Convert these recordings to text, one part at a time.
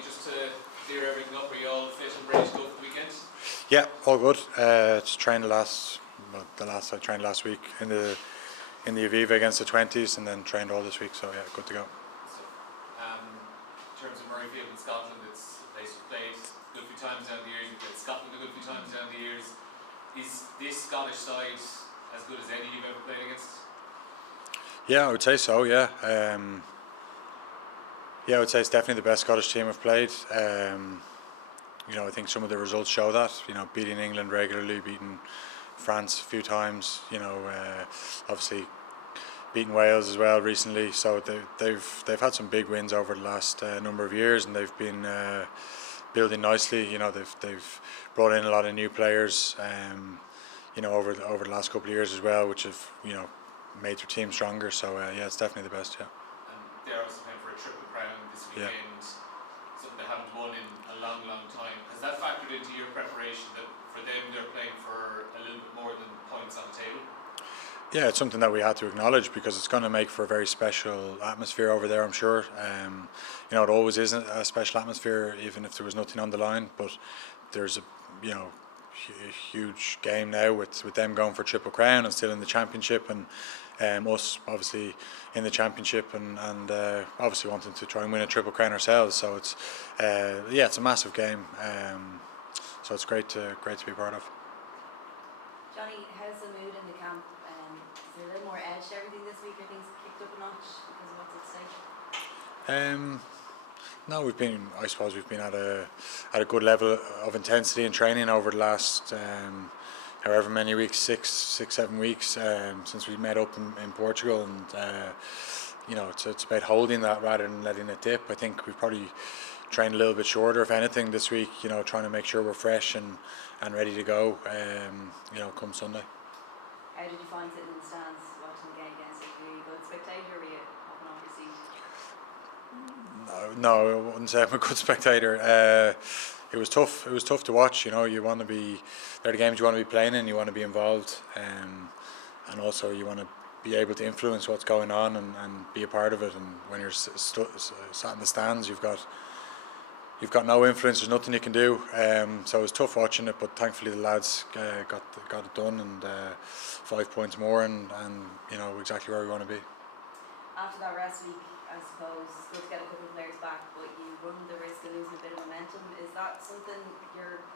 Johnny, just to clear everything up, are you all fit and ready to go for the weekend? Yeah, all good. Just trained I trained last week in the Aviva against the 20s, and then trained all this week. So yeah, good to go. So, in terms of Murrayfield in Scotland, it's a place you've played a good few times down the years. You've played Scotland a good few times down the years. Is this Scottish side as good as any you've ever played against? Yeah, I would say so. Yeah, I would say it's definitely the best Scottish team I've played. I think some of the results show that. Beating England regularly, beating France a few times. Obviously beating Wales as well recently. So they've had some big wins over the last number of years, and they've been building nicely. They've brought in a lot of new players. Over the last couple of years as well, which have made their team stronger. So yeah, it's definitely the best. Yeah. And they're also playing for a triple crown this weekend. Yeah. Something they haven't won in a long, long time. Has that factored into your preparation, that for them they're playing for a little bit more than points on the table? Yeah, it's something that we had to acknowledge, because it's going to make for a very special atmosphere over there, I'm sure. It always isn't a special atmosphere, even if there was nothing on the line. But there's a huge game now with them going for Triple Crown and still in the championship, and us obviously in the championship, and obviously wanting to try and win a Triple Crown ourselves. So it's it's a massive game. So it's great to be part of. Johnny, how's the mood in the camp? Is there a little more edge to everything this week? Are things kicked up a notch because of what's at stake? No, I suppose we've been at a good level of intensity and training over the last however many weeks, 6-7 weeks since we met up in Portugal, and it's about holding that rather than letting it dip. I think we've probably trained a little bit shorter, if anything, this week. Trying to make sure we're fresh and ready to go. Come Sunday. How did you find sitting in the stands watching the game against it? Were you a good spectator, or were you hopping off your seat? No, I wouldn't say I'm a good spectator. It was tough. It was tough to watch. You want to be. They're the games you want to be playing in. You want to be involved, and also you want to be able to influence what's going on and be a part of it. And when you're sat in the stands, you've got no influence. There's nothing you can do. So it was tough watching it, but thankfully the lads got it done, and 5 points more, and exactly where we want to be. After that rest week, I suppose it's good to get a couple of players back, but you run the risk of losing a bit of momentum. Is that something you're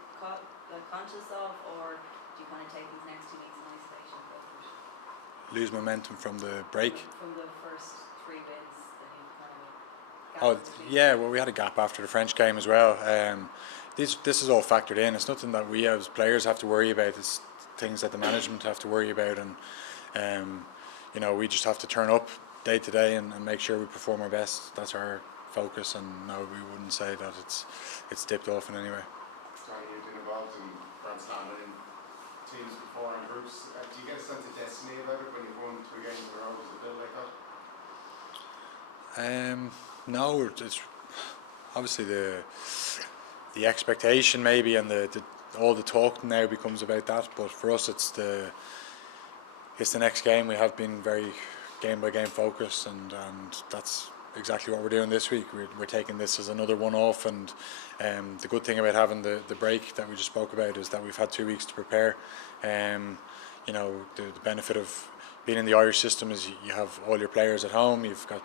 conscious of, or do you kind of take these next 2 weeks in isolation? Lose momentum from the break? From the first 3 wins, then you kind of gap. Oh yeah, well, we had a gap after the French game as well. This is all factored in. It's nothing that we as players have to worry about. It's things that the management have to worry about, and we just have to turn up day to day and make sure we perform our best. That's our focus, and no, we wouldn't say that it's dipped off in any way. Johnny, you've been involved in Grand Slam and in teams before and groups. Do you get a sense of destiny about it when you've won 2 games in a row? Does it build like that? No, it's obviously the expectation maybe, and all the talk now becomes about that. But for us, it's the next game. We have been very game by game focused, and that's exactly what we're doing this week. We're taking this as another one off, and the good thing about having the break that we just spoke about is that we've had 2 weeks to prepare. The benefit of being in the Irish system is you have all your players at home. You've got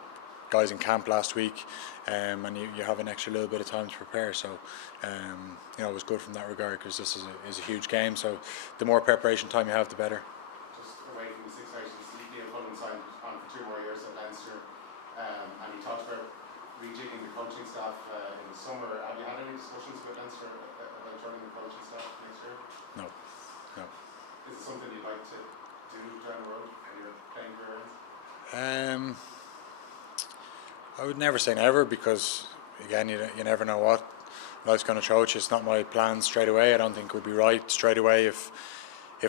guys in camp last week, and you have an extra little bit of time to prepare. So it was good from that regard, because this is a huge game. So the more preparation time you have, the better. Just away from the Six Nations, Neil Cullen signed on for 2 more years at Leinster, and he talked about rejigging the coaching staff in the summer. Have you had any discussions with Leinster about joining the coaching staff next year? No. Is it something you'd like to do down the road in your playing career? I would never say never, because again, you never know what life's going to throw at you. It's not my plan straight away. I don't think it would be right straight away. If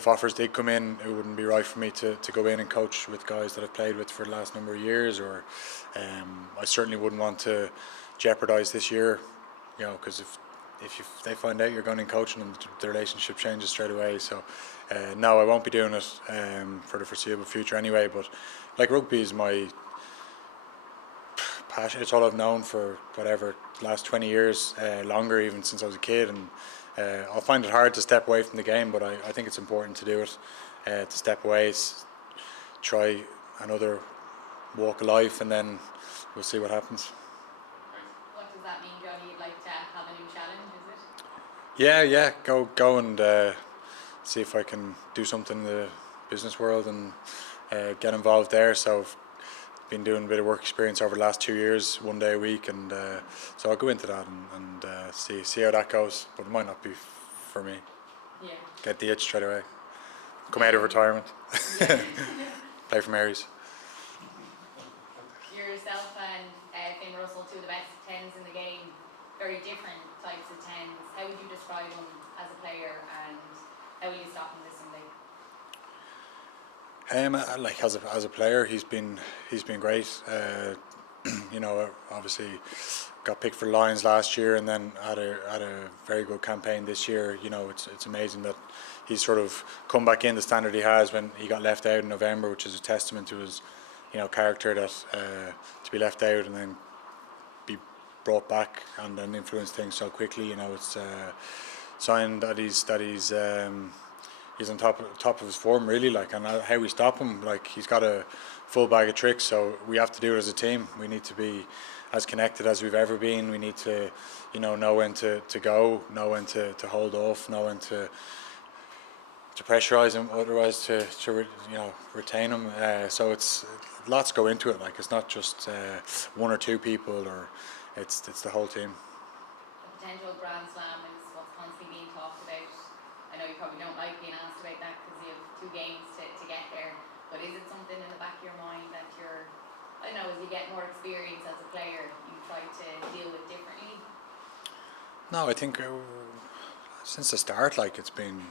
offers did come in, it wouldn't be right for me to go in and coach with guys that I've played with for the last number of years. Or I certainly wouldn't want to jeopardise this year, because if they find out you're going in coaching them, the relationship changes straight away. So no, I won't be doing it for the foreseeable future anyway. But like, rugby is my passion. It's all I've known for whatever the last 20 years, longer even since I was a kid. And I'll find it hard to step away from the game, but I think it's important to do it. To step away, try another walk of life, and then we'll see what happens. What does that mean, Johnny? You'd like to have a new challenge, is it? Yeah. Go and see if I can do something in the business world and get involved there. So I've been doing a bit of work experience over the last 2 years, 1 day a week, and so I'll go into that and see how that goes. But it might not be for me. Yeah. Get the itch straight away. Come out of retirement. Yeah. Play for Mary's. Yourself and Finn Russell, two of the best tens in the game, very different types of tens. How would you describe them as a player, and how will you stop him this Sunday? Like as a player, he's been great. Obviously got picked for the Lions last year, and then had a very good campaign this year. It's amazing that he's sort of come back in the standard he has when he got left out in November, which is a testament to his character, that to be left out and then be brought back and then influence things so quickly. It's a sign that he's on top of his form, really. And how we stop him, he's got a full bag of tricks, so we have to do it as a team. We need to be as connected as we've ever been. We need to know when to go, know when to hold off, know when to pressurise him, otherwise to retain him. So it's lots go into it. It's not just one or two people, or it's the whole team. A potential Grand Slam is what's constantly being talked about. I know you probably don't like being asked about that because you have 2 games to get there, but is it something in the back of your mind that as you get more experience as a player, you try to deal with differently? No, I think since the start, it's been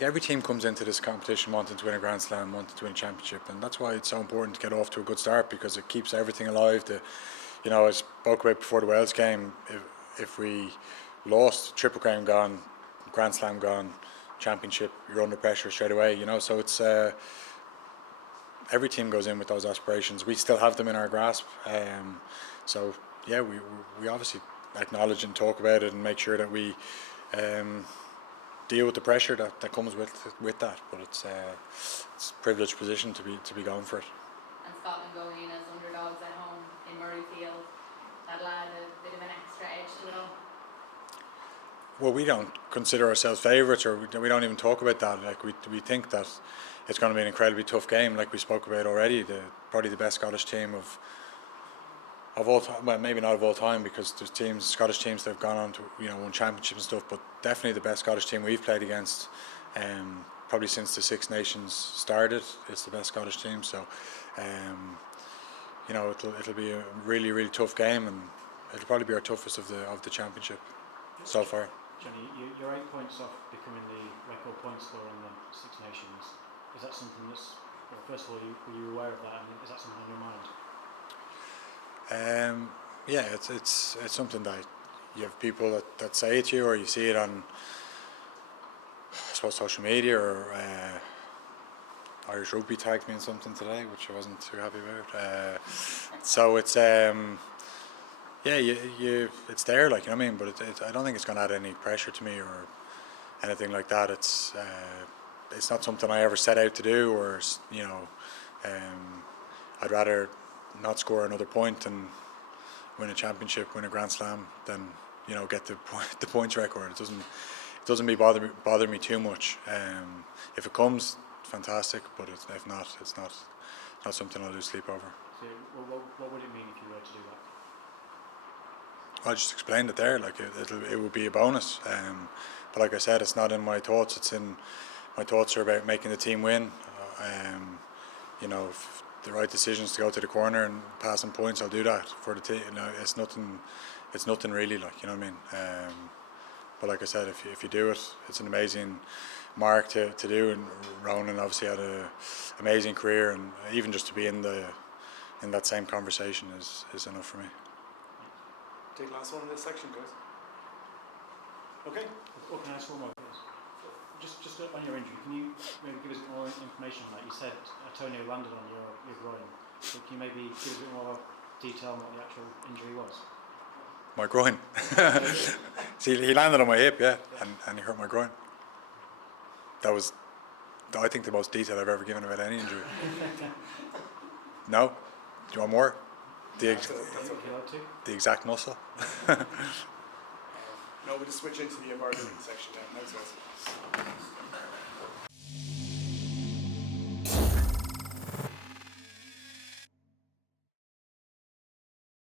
every team comes into this competition wanting to win a Grand Slam, wanting to win a championship, and that's why it's so important to get off to a good start, because it keeps everything alive. I spoke about before the Wales game, if we lost, Triple Crown gone, Grand Slam gone, championship, you're under pressure straight away. So it's every team goes in with those aspirations. We still have them in our grasp. So yeah, we obviously acknowledge and talk about it and make sure that we deal with the pressure that comes with that. But it's a privileged position to be going for it. And Scotland going in as underdogs at home in Murrayfield, that'll add a bit of an extra edge to it all. Well, we don't consider ourselves favourites, or we don't even talk about that. We think that it's going to be an incredibly tough game, like we spoke about already. Probably the best Scottish team of all time. Well, maybe not of all time, because there's Scottish teams that have gone on to won championships and stuff. But definitely the best Scottish team we've played against, probably since the Six Nations started. It's the best Scottish team. So, it'll be a really, really tough game, and it'll probably be our toughest of the championship so far. Johnny, you're 8 points off becoming the record point scorer in the Six Nations. Is that something first of all, were you aware of that, and is that something on your mind? Yeah, it's something that you have people that say it to you, or you see it on, I suppose, social media, or Irish Rugby tagged me in something today, which I wasn't too happy about. So it's it's there, but I don't think it's going to add any pressure to me or anything like that. It's not something I ever set out to do, or I'd rather not score another point and win a championship, win a Grand Slam, than get the points record. It doesn't bother me too much. If it comes, fantastic, but if not, it's not something I'll lose sleep over. So what would it mean if you were to do that? I just explained it there. It would be a bonus, but like I said, it's not in my thoughts. My thoughts are about making the team win. If the right decisions to go to the corner and pass some points, I'll do that for the team. It's nothing really, but like I said, if you do it, it's an amazing mark to do. And Ronan obviously had an amazing career, and even just to be in that same conversation is enough for me. Take last one in this section, guys. Okay. Or can I ask one more, please? Just on your injury, can you maybe give us more information on that? You said Antonio landed on your groin, so can you maybe give us a bit more detail on what the actual injury was? My groin. See, he landed on my hip, yeah, and he hurt my groin. That was, I think, the most detail I've ever given about any injury. No? Do you want more? That's Would you like to? The exact muscle? No, we'll just switch into the emergency section now. Thanks, guys.